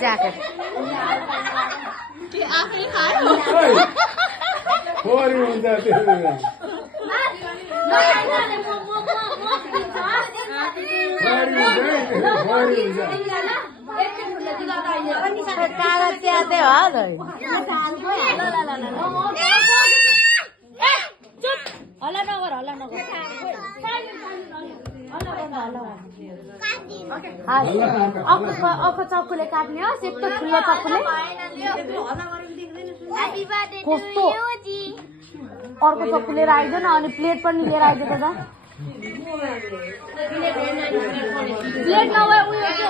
jacket के आफैले खायो खोरी हुन्छ त्यो बेला खोरी हुन्छ कागज त्याते हो हल्ला नगर हल्ला नगर अर्को चक्कुले काट्ने हो सेतो ठुलो चक्कुले कस्तो अर्को चक्कु लिएर आइदियो न अनि प्लेट पनि लिएर आइदिएको त प्लेट नभए उयो के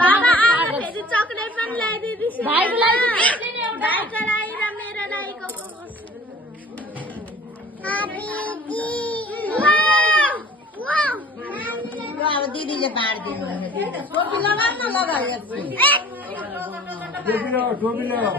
बाबा आफैले चकलेट पनि ल्याइदिदिस् भाइको लागि भाइको लागि र मेरो लागि अब दिदीले बाँडिदिनु टोपी लगाऊ न लगायो टोपी लगा